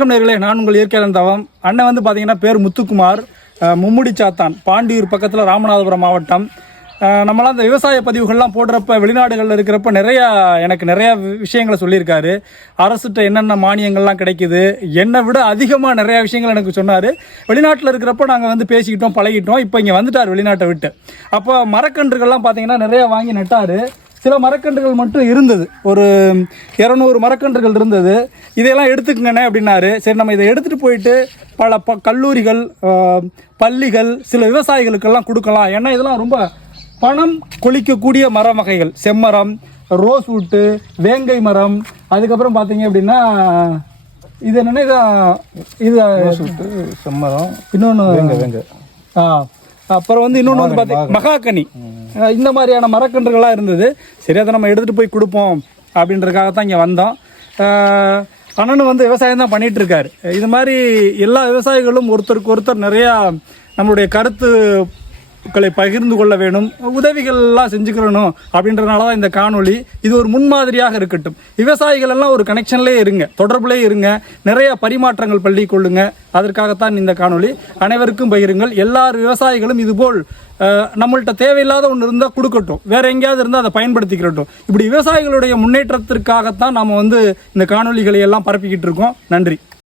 வணக்கம் நேர்களே நான் உங்கள் இயற்கையாளன் தவம். அண்ணன் வந்து பார்த்தீங்கன்னா பேர் முத்துக்குமார். மும்முடி சாத்தான் பாண்டியூர் பக்கத்தில் ராமநாதபுரம் மாவட்டம். நம்மளாம் அந்த விவசாய பதிவுகள்லாம் போடுறப்ப வெளிநாடுகளில் இருக்கிறப்ப நிறையா எனக்கு நிறையா வி- விஷயங்களை சொல்லியிருக்காரு. அரசுகிட்ட என்னென்ன மானியங்கள்லாம் கிடைக்குது என்னை விட அதிகமாக நிறையா விஷயங்கள் எனக்கு சொன்னார். வெளிநாட்டில் இருக்கிறப்ப நாங்கள் வந்து பேசிக்கிட்டோம் பழகிட்டோம் இப்போ இங்கே வந்துட்டார் வெளிநாட்டை விட்டு. அப்போ மரக்கன்றுகள்லாம் பார்த்தீங்கன்னா நிறையா வாங்கி நட்டார். சில மரக்கன்றுகள் மட்டும் இருந்தது. ஒரு இரநூறு மரக்கன்றுகள் இருந்தது. இதையெல்லாம் எடுத்துக்கங்கண்ணே அப்படின்னாரு. சரி நம்ம இதை எடுத்துகிட்டு போயிட்டு பல ப கல்லூரிகள் பள்ளிகள் சில விவசாயிகளுக்கெல்லாம் கொடுக்கலாம். ஏன்னா இதெல்லாம் ரொம்ப பணம் கொளிக்கக்கூடிய மர வகைகள் செம்மரம் ரோஸ் வுட்டு வேங்கை மரம். அதுக்கப்புறம் பார்த்தீங்க அப்படின்னா இது என்னென்ன இது இது செம்மரம் இன்னொன்று வேங்க ஆ அப்புறம் வந்து இன்னொன்று வந்து பார்த்தீங்க மகாகனி. அஹ் இந்த மாதிரியான மரக்கன்றுகளாக இருந்தது. சரி அதை நம்ம எடுத்துகிட்டு போய் கொடுப்போம் அப்படின்றதுக்காக தான் இங்கே வந்தோம். அண்ணனும் வந்து விவசாயம் தான் பண்ணிட்டு இருக்காரு. இது மாதிரி எல்லா விவசாயிகளும் ஒருத்தருக்கு ஒருத்தர் நிறையா நம்மளுடைய கருத்து கருத்துக்களை பகிர்ந்து கொள்ள வேணும். உதவிகள்லாம் செஞ்சுக்கிறணும் அப்படின்றதுனால தான் இந்த காணொளி இது ஒரு முன்மாதிரியாக இருக்கட்டும். விவசாயிகள் எல்லாம் ஒரு கனெக்ஷன்லேயே இருங்க. தொடர்புலேயே இருங்க. நிறைய பரிமாற்றங்கள் பள்ளி கொள்ளுங்க. அதற்காகத்தான் இந்த காணொளி. அனைவருக்கும் பகிருங்கள். எல்லார் விவசாயிகளும் இதுபோல் நம்மள்கிட்ட தேவையில்லாத ஒன்று இருந்தால் கொடுக்கட்டும். வேற எங்கேயாவது இருந்தால் அதை பயன்படுத்திக்கிறட்டும். இப்படி விவசாயிகளுடைய முன்னேற்றத்திற்காகத்தான் நம்ம வந்து இந்த காணொளிகளை எல்லாம் பரப்பிக்கிட்டு இருக்கோம். நன்றி.